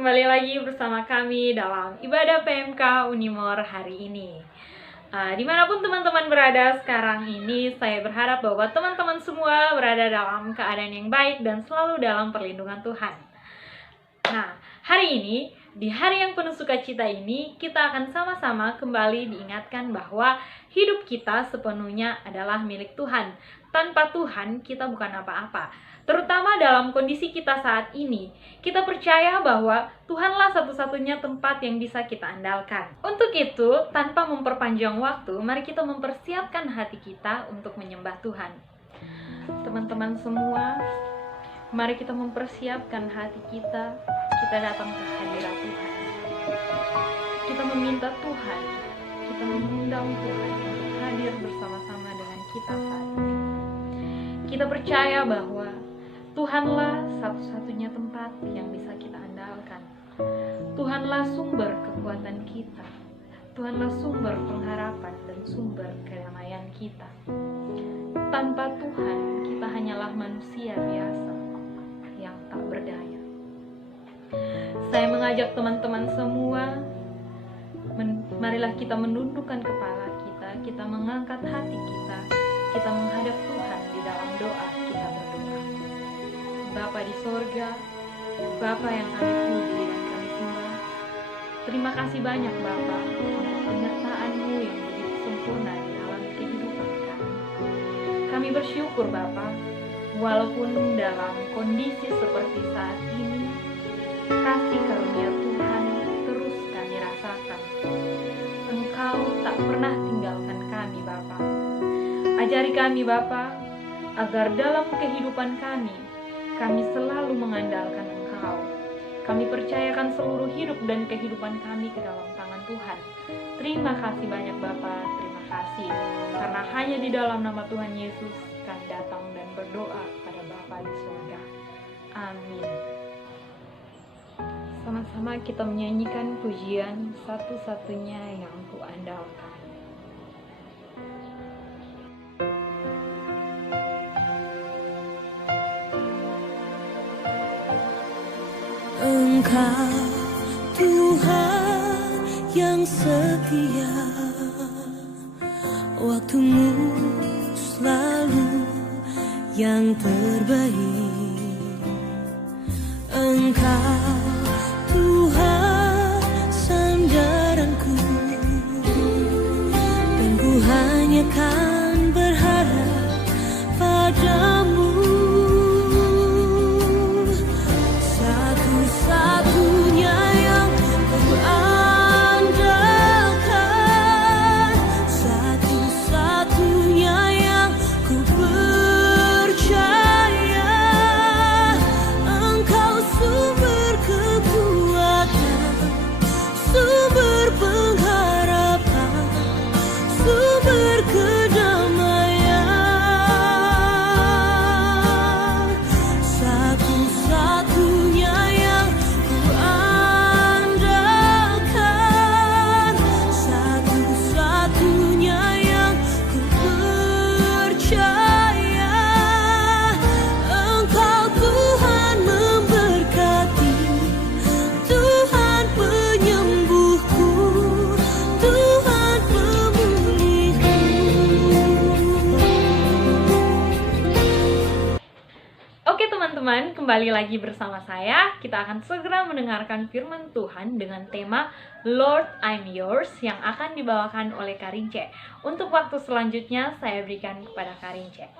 kembali lagi bersama kami dalam ibadah PMK Unimor hari ini. Dimanapun teman-teman berada sekarang ini, saya berharap bahwa teman-teman semua berada dalam keadaan yang baik dan selalu dalam perlindungan Tuhan. Nah, hari ini, di hari yang penuh sukacita ini, kita akan sama-sama kembali diingatkan bahwa hidup kita sepenuhnya adalah milik Tuhan. Tanpa Tuhan, kita bukan apa-apa. Terutama dalam kondisi kita saat ini, kita percaya bahwa Tuhanlah satu-satunya tempat yang bisa kita andalkan. Untuk itu, tanpa memperpanjang waktu, mari kita mempersiapkan hati kita untuk menyembah Tuhan. Teman-teman semua, mari kita mempersiapkan hati kita datang ke hadirat Tuhan. Kita meminta Tuhan, kita mengundang Tuhan untuk hadir bersama-sama dengan kita saat ini. Kita percaya bahwa Tuhanlah satu-satunya tempat yang bisa kita andalkan. Tuhanlah sumber kekuatan kita. Tuhanlah sumber pengharapan dan sumber kedamaian kita. Tanpa Tuhan, kita hanyalah manusia biasa yang tak berdaya. Saya mengajak teman-teman semua, marilah kita menundukkan kepala kita mengangkat hati kita menghadap Tuhan di dalam doa kita berdoa. Bapa di sorga, Bapa yang kami puji dan kami sembah, terima kasih banyak Bapa untuk penyertaan-Mu yang begitu sempurna di dalam kehidupan kami. Kami bersyukur Bapa, walaupun dalam kondisi seperti saat ini, kasih karunia Tuhan terus kami rasakan. Engkau tak pernah tinggalkan kami Bapa. Ajari kami Bapa, agar dalam kehidupan kami selalu mengandalkan Engkau. Kami percayakan seluruh hidup dan kehidupan kami ke dalam tangan Tuhan. Terima kasih banyak Bapa, terima kasih. Karena hanya di dalam nama Tuhan Yesus kami datang dan berdoa kepada Bapa di surga. Amin. Sama-sama kita menyanyikan pujian satu-satunya yang kuandalkan. Engkau Tuhan yang setia, waktumu selalu yang terbaik. Engkau Tuhan sandaranku, dan ku hanya kan berharap padamu. Satu-satunya yang ku andalkan, satu-satunya yang ku percaya. Engkau sumber kekuatan, sumber pengharapan, sumber kedamaian. Satu-satunya yang ku andalkan, satu-satunya yang ku percaya. Engkau Tuhan memberkati, Tuhan penyembuhku, Tuhan pemulihku. Oke teman-teman, kembali lagi bersama saya. Kita akan segera mendengarkan firman Tuhan dengan tema Lord I'm Yours yang akan dibawakan oleh Karince. Untuk waktu selanjutnya saya berikan kepada Karince.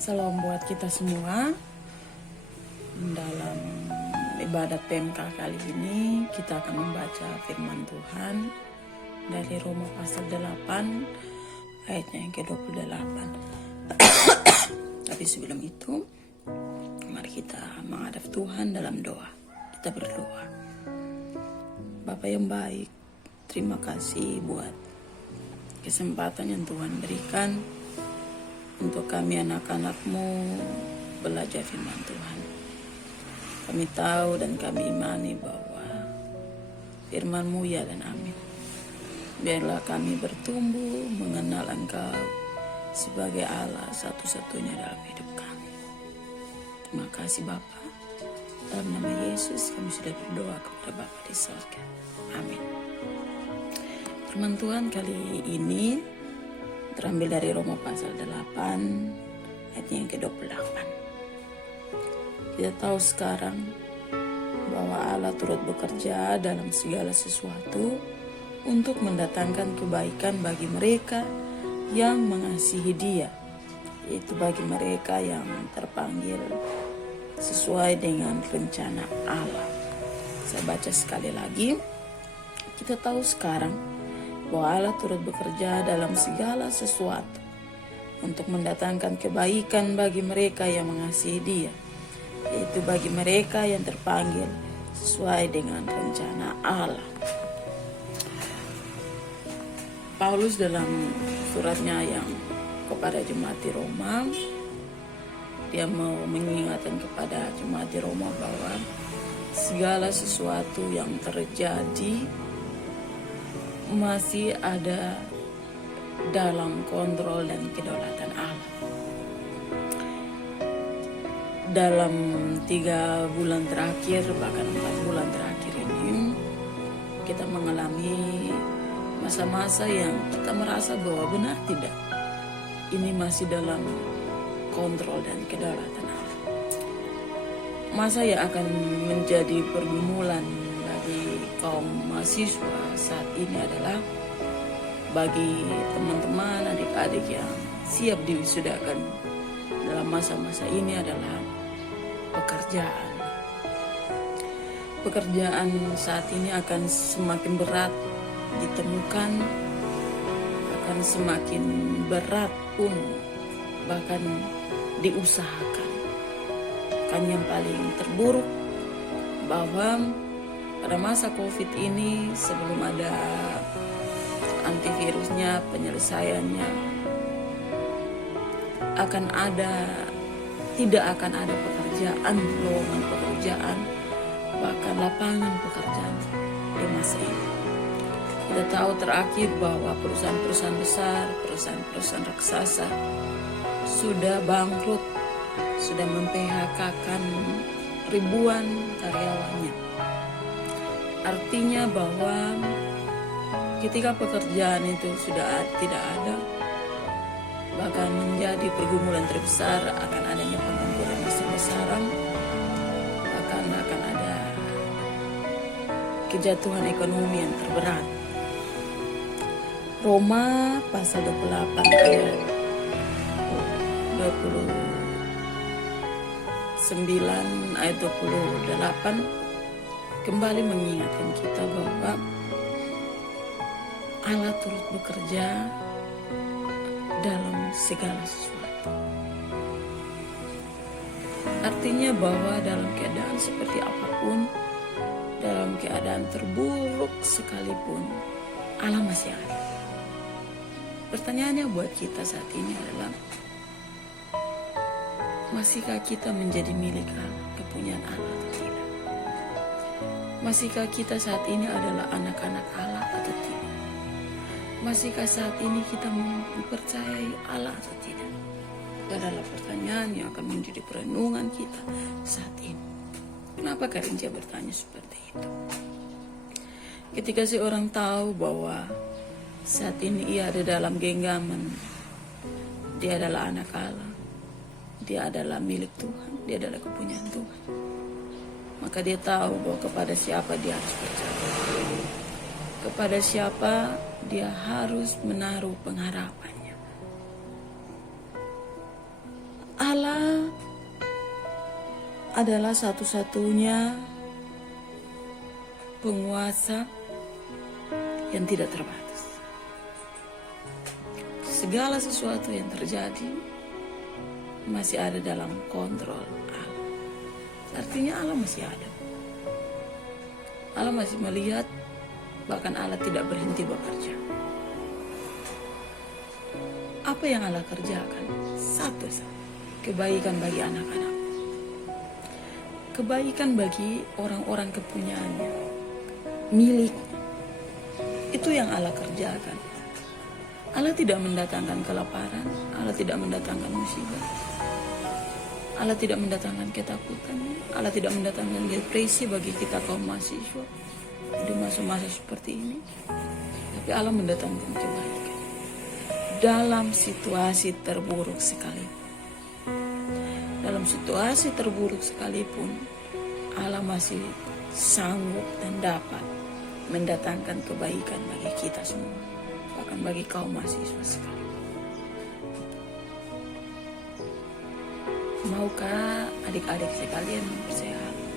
Salam buat kita semua. Dalam ibadat PMK kali ini kita akan membaca firman Tuhan dari Roma pasal 8 ayatnya yang ke-28. Tapi sebelum itu, mari kita menghadap Tuhan dalam doa. Kita berdoa. Bapa yang baik, terima kasih buat kesempatan yang Tuhan berikan untuk kami anak-anak-Mu belajar firman Tuhan. Kami tahu dan kami imani bahwa firman-Mu ya dan amin. Biarlah kami bertumbuh mengenal Engkau sebagai Allah satu-satunya dalam hidup kami. Terima kasih Bapa. Dalam nama Yesus kami sudah berdoa kepada Bapa di surga. Amin. Firman Tuhan kali ini terambil dari Roma pasal 8 ayat yang ke-28. Kita tahu sekarang bahwa Allah turut bekerja dalam segala sesuatu untuk mendatangkan kebaikan bagi mereka yang mengasihi Dia, yaitu bagi mereka yang terpanggil sesuai dengan rencana Allah. Saya baca sekali lagi. Kita tahu sekarang bahwa Allah turut bekerja dalam segala sesuatu untuk mendatangkan kebaikan bagi mereka yang mengasihi Dia, yaitu bagi mereka yang terpanggil sesuai dengan rencana Allah. Paulus dalam suratnya yang kepada jemaat di Roma, dia mau mengingatkan kepada jemaat di Roma bahwa segala sesuatu yang terjadi masih ada dalam kontrol dan kedaulatan Allah. Dalam 3 bulan terakhir, bahkan 4 bulan terakhir ini, kita mengalami masa-masa yang kita merasa bahwa benar tidak, ini masih dalam kontrol dan kedaulatan Allah. Masa yang akan menjadi pergumulan bagi kaum mahasiswa saat ini adalah bagi teman-teman, adik-adik yang siap diwisudakan dalam masa-masa ini adalah pekerjaan. Pekerjaan saat ini akan semakin berat ditemukan, akan semakin berat pun bahkan diusahakan. Kan yang paling terburuk bahwa pada masa COVID ini sebelum ada antivirusnya, penyelesaiannya, tidak akan ada pekerjaan, lowongan pekerjaan, bahkan lapangan pekerjaan di masa ini. Kita tahu terakhir bahwa perusahaan-perusahaan besar, perusahaan-perusahaan raksasa sudah bangkrut, sudah mem-PHK-kan ribuan karyawannya. Artinya bahwa ketika pekerjaan itu sudah tidak ada, bahkan menjadi pergumulan terbesar akan adanya pengangguran besar-besaran, bahkan akan ada kejatuhan ekonomi yang terberat. Roma pasal 28 ayat 29 ayat 28 kembali mengingatkan kita bahwa Allah turut bekerja dalam segala sesuatu. Artinya bahwa dalam keadaan seperti apapun, dalam keadaan terburuk sekalipun, Allah masih ada. Pertanyaannya buat kita saat ini adalah, masihkah kita menjadi milik Allah, kepunyaan Allah atau tidak? Masihkah kita saat ini adalah anak-anak Allah atau tidak? Masihkah saat ini kita mempercayai Allah atau tidak? Itu adalah pertanyaan yang akan menjadi perenungan kita saat ini. Kenapa Karinja bertanya seperti itu? Ketika seorang tahu bahwa saat ini ia ada dalam genggaman, dia adalah anak Allah, dia adalah milik Tuhan, dia adalah kepunyaan Tuhan, maka dia tahu bahwa kepada siapa dia harus percaya, kepada siapa dia harus menaruh pengharapannya. Allah adalah satu-satunya penguasa yang tidak terbatas. Segala sesuatu yang terjadi masih ada dalam kontrol Allah. Artinya Allah masih ada. Allah masih melihat, bahkan Allah tidak berhenti bekerja. Apa yang Allah kerjakan? Satu saja, kebaikan bagi anak-anak, kebaikan bagi orang-orang kepunyaannya, miliknya. Itu yang Allah kerjakan. Allah tidak mendatangkan kelaparan, Allah tidak mendatangkan musibah. Allah tidak mendatangkan ketakutan, Allah tidak mendatangkan depresi bagi kita kaum mahasiswa di masa-masa seperti ini. Tapi Allah mendatangkan kebaikan dalam situasi terburuk sekalipun. Dalam situasi terburuk sekalipun, Allah masih sanggup dan dapat mendatangkan kebaikan bagi kita semua, bahkan bagi kaum mahasiswa sekali. Maukah adik-adik sekalian mempercayai Allah?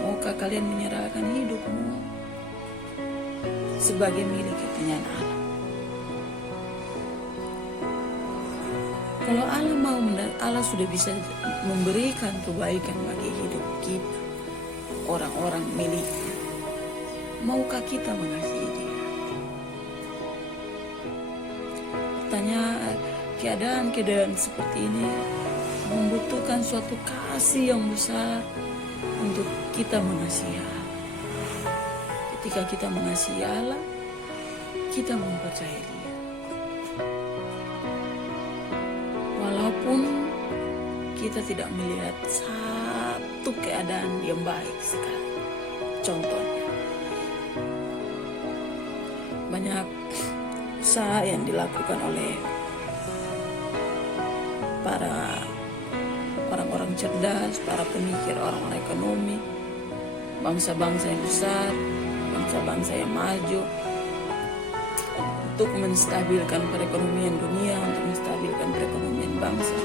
Maukah kalian menyerahkan hidupmu sebagai milik kepunyaan Allah? Kalau Allah mau, Allah sudah bisa memberikan kebaikan bagi hidup kita, orang-orang miliknya. Maukah kita mengasihi Dia? Pertanyaan, keadaan seperti ini membutuhkan suatu kasih yang besar untuk kita mengasihi Allah. Ketika kita mengasihi Allah, kita mempercayai Dia. Walaupun kita tidak melihat satu keadaan yang baik sekali. Contohnya, banyak usaha yang dilakukan oleh para orang-orang cerdas, para pemikir, orang-orang ekonomi, bangsa-bangsa yang besar, bangsa-bangsa yang maju, untuk menstabilkan perekonomian dunia, untuk menstabilkan perekonomian bangsa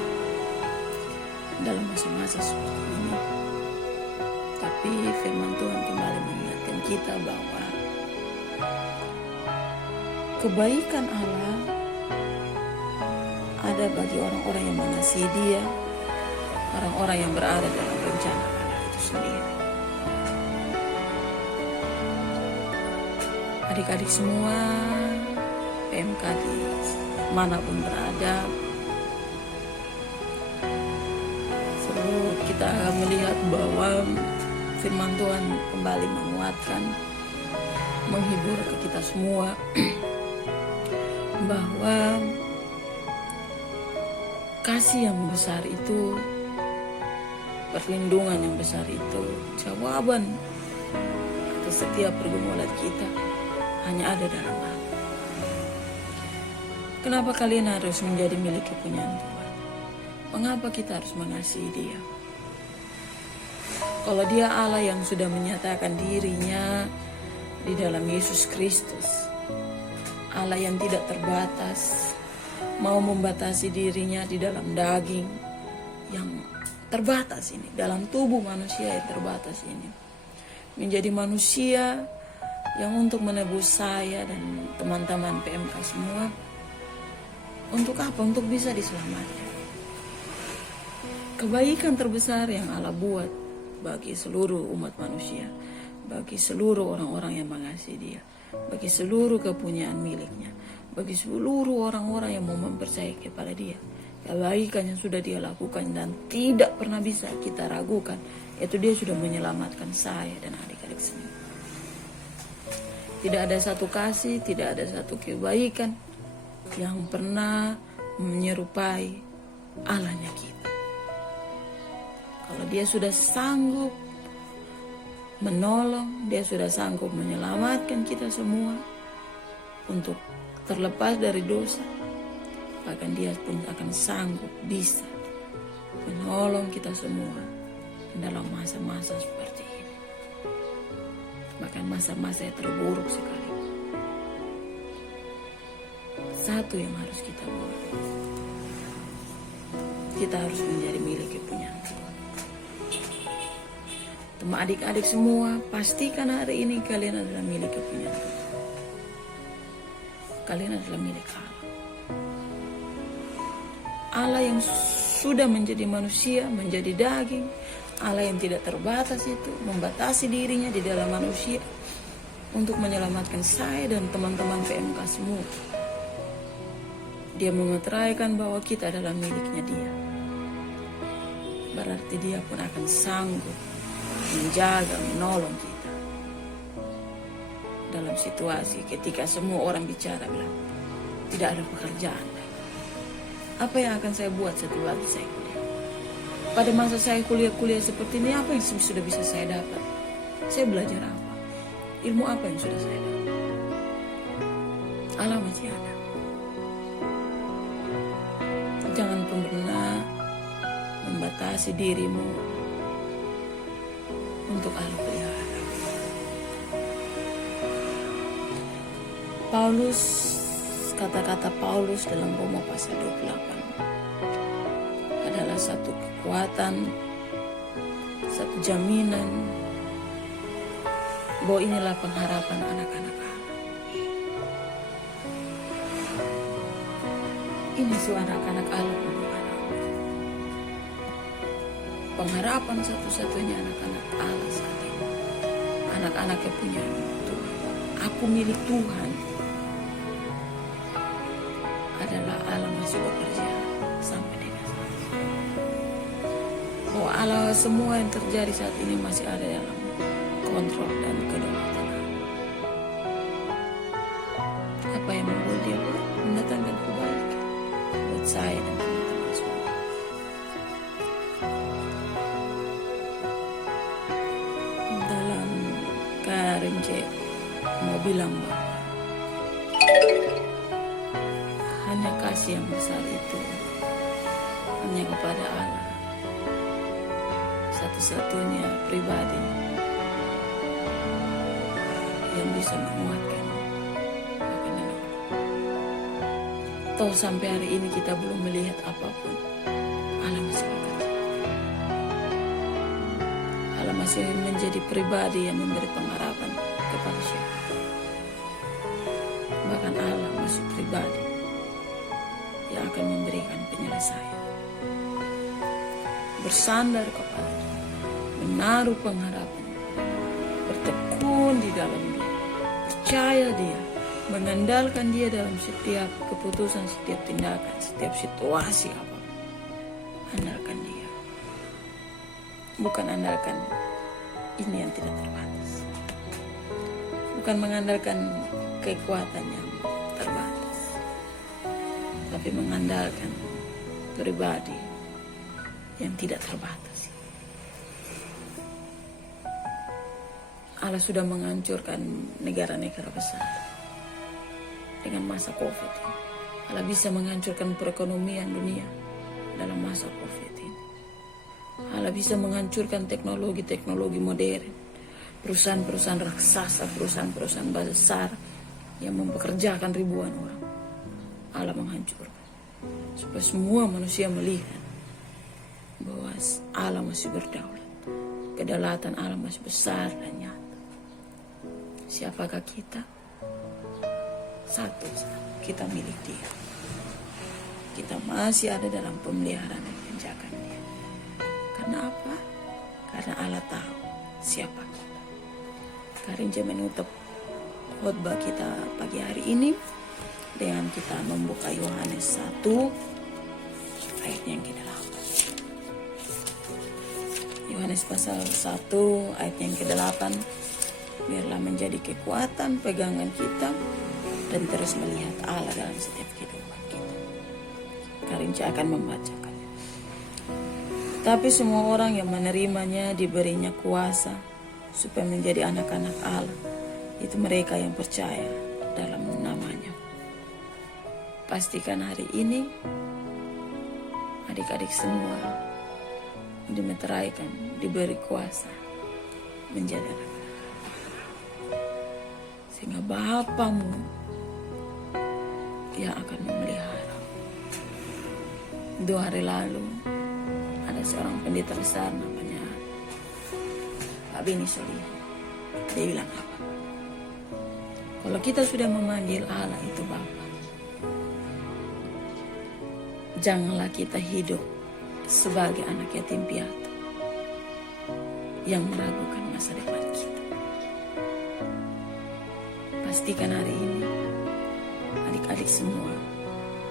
dalam masa-masa seperti ini. Tapi firman Tuhan kembali mengingatkan kita bahwa kebaikan Allah ada bagi orang-orang yang mengasihi Dia, orang-orang yang berada dalam rencana Allah itu sendiri. Adik-adik semua, PMK di manapun berada, selalu kita melihat bahwa firman Tuhan kembali menguatkan, menghibur ke kita semua bahwa kasih yang besar itu, perlindungan yang besar itu, jawaban atas setiap pergumulan kita hanya ada dalam Allah. Kenapa kalian harus menjadi milik kepunyaan Tuhan? Mengapa kita harus mengasihi Dia? Kalau Dia Allah yang sudah menyatakan dirinya di dalam Yesus Kristus, Allah yang tidak terbatas, mau membatasi dirinya di dalam daging yang terbatas ini, dalam tubuh manusia yang terbatas ini, menjadi manusia yang untuk menebus saya dan teman-teman PMK semua. Untuk apa? Untuk bisa diselamatkan. Kebaikan terbesar yang Allah buat bagi seluruh umat manusia, bagi seluruh orang-orang yang mengasihi Dia, bagi seluruh kepunyaan miliknya, bagi seluruh orang-orang yang mau mempercayai kepada Dia. Kebaikan yang sudah Dia lakukan dan tidak pernah bisa kita ragukan, yaitu Dia sudah menyelamatkan saya dan adik-adik semua. Tidak ada satu kasih, tidak ada satu kebaikan yang pernah menyerupai Allahnya kita. Kalau Dia sudah sanggup menolong, Dia sudah sanggup menyelamatkan kita semua untuk terlepas dari dosa, bahkan Dia pun akan sanggup bisa menolong kita semua dalam masa-masa seperti ini, bahkan masa-masa yang terburuk sekali. Satu yang harus kita buat, kita harus menjadi milik kepunyaan Tuhan. Teman adik-adik semua, pastikan hari ini kalian adalah milik kepunyaan Tuhan. Kalian adalah milik Allah. Allah yang sudah menjadi manusia, menjadi daging, Allah yang tidak terbatas itu, membatasi dirinya di dalam manusia untuk menyelamatkan saya dan teman-teman PMK semua. Dia memeteraikan bahwa kita adalah miliknya Dia. Berarti Dia pun akan sanggup menjaga, menolong kita dalam situasi ketika semua orang bicara bilang tidak ada pekerjaan. Apa yang akan saya buat setelah saya kuliah? Pada masa saya kuliah seperti ini, apa yang sudah bisa saya dapat? Saya belajar apa? Ilmu apa yang sudah saya dapat? Allah masih ada. Jangan pernah membatasi dirimu untuk Allah pelihara. Paulus, kata-kata Paulus dalam Roma pasal 28 adalah satu kekuatan, satu jaminan bahwa inilah pengharapan anak-anak Allah. Ini suara anak-anak Allah. Pengharapan satu-satunya anak-anak Allah saat ini. Anak-anak yang punya Tuhan. Aku milik Tuhan. Adalah Allah masih bekerja sampai dengan saat ini. Bahwa Allah semua yang terjadi saat ini masih ada dalam kontrol dan kedaulatan Allah. Apa yang membuat dia buat? Mendatangkan kebaikan buat saya dan teman-teman semua. Dalam KRNJ mau bilang bahwa hanya kasih yang besar itu hanya kepada Allah, satu-satunya pribadi yang bisa menguatkan. Toh sampai hari ini kita belum melihat apapun, Allah masih bekerja. Allah masih menjadi pribadi yang memberi pengharapan kepada siapa. Bahkan Allah masih pribadi yang akan memberikan penyelesaian. Bersandar kepada Dia, menaruh pengharapan, bertekun di dalam Dia, percaya Dia, mengandalkan Dia dalam setiap keputusan, setiap tindakan, setiap situasi apapun. Andalkan Dia. Bukan andalkan ini yang tidak terbatas. Bukan mengandalkan kekuatan yang terbatas. Tapi mengandalkan pribadi yang tidak terbatas. Allah sudah menghancurkan negara-negara besar. Dengan masa COVID ini, Allah bisa menghancurkan perekonomian dunia dalam masa COVID ini. Allah bisa menghancurkan teknologi-teknologi modern, perusahaan-perusahaan raksasa, perusahaan-perusahaan besar yang mempekerjakan ribuan orang. Allah menghancurkan supaya semua manusia melihat bahwa Allah masih berdaulat, kedaulatan Allah masih besar dan nyata. Siapakah kita? Satu, kita milik Dia. Kita masih ada dalam pemeliharaan dan penjagaan Dia. Karena apa? Karena Allah tahu siapa kita. KRNJ menutup khotbah kita pagi hari ini dengan kita membuka Yohanes 1 ayat yang ke-8. Yohanes pasal 1 ayat yang ke-8. Biarlah menjadi kekuatan pegangan kita dan terus melihat Allah dalam setiap kehidupan kita. KRNJ akan membacakan. Tapi semua orang yang menerimanya diberinya kuasa supaya menjadi anak-anak Allah. Itu mereka yang percaya dalam namanya. Pastikan hari ini adik-adik semua dimeteraikan, diberi kuasa menjadi anak-anak Allah. Sehingga Bapamu yang akan memelihara. 2 hari lalu ada seorang pendeta besar namanya Pak Beni Solian. Dia bilang apa? Kalau kita sudah memanggil Allah itu Bapa, janganlah kita hidup sebagai anak yatim piatu yang meragukan masa depan kita. Pastikan hari ini adik-adik semua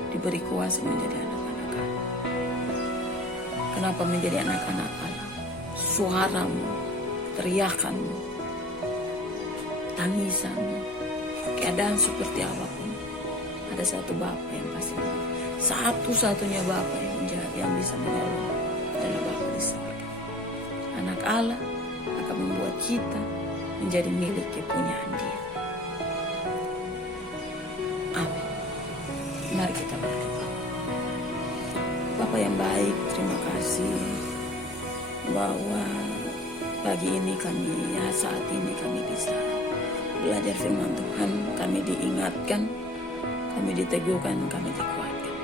diberi kuasa menjadi anak-anak Allah. Kenapa menjadi anak-anak Allah? Suaramu, teriakanmu, tangisanmu, keadaan seperti apapun, ada satu Bapa yang pasti, satu-satunya Bapa yang bisa menolong adalah Bapa di Allah akan membuat kita menjadi milik kepunyaan Dia. Amin. Mari kita berdoa. Bapa yang baik, terima kasih bahwa pagi ini saat ini kami bisa belajar firman Tuhan. Kami diingatkan, kami diteguhkan, kami dikuatkan.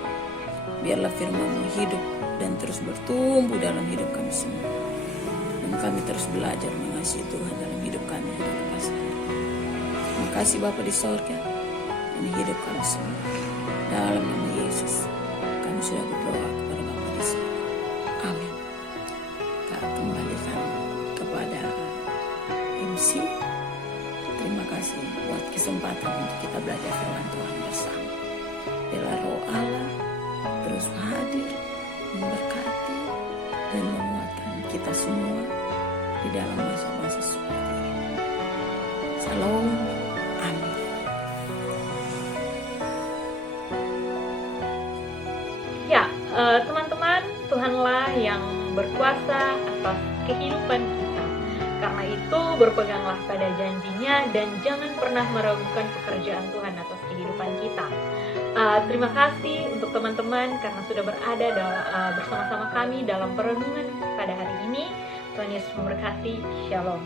Biarlah firman-Mu hidup dan terus bertumbuh dalam hidup kami semua. Dan kami terus belajar mengasihi Tuhan dalam hidup kami hari lepas hari. Terima kasih Bapa di sorga, ini hidup kami semua. Dalam nama Yesus, kami sudah berdoa kepada Bapa di sorga. Amin. Kita kembalikan kepada MC. Terima kasih buat kesempatan untuk kita belajar firman Tuhan bersama. Biarlah Roh Allah terus hadir, memberkati dan menguatkan kita semua di dalam masa-masa seperti ini. Shalom. Amin. Ya, teman-teman, Tuhanlah yang berkuasa atas kehidupan kita. Karena itu berpeganglah pada janjinya dan jangan pernah meragukan pekerjaan Tuhan atas kehidupan kita. Terima kasih untuk teman-teman karena sudah berada bersama-sama kami dalam perenungan pada hari ini. Tuhan Yesus memberkati. Shalom.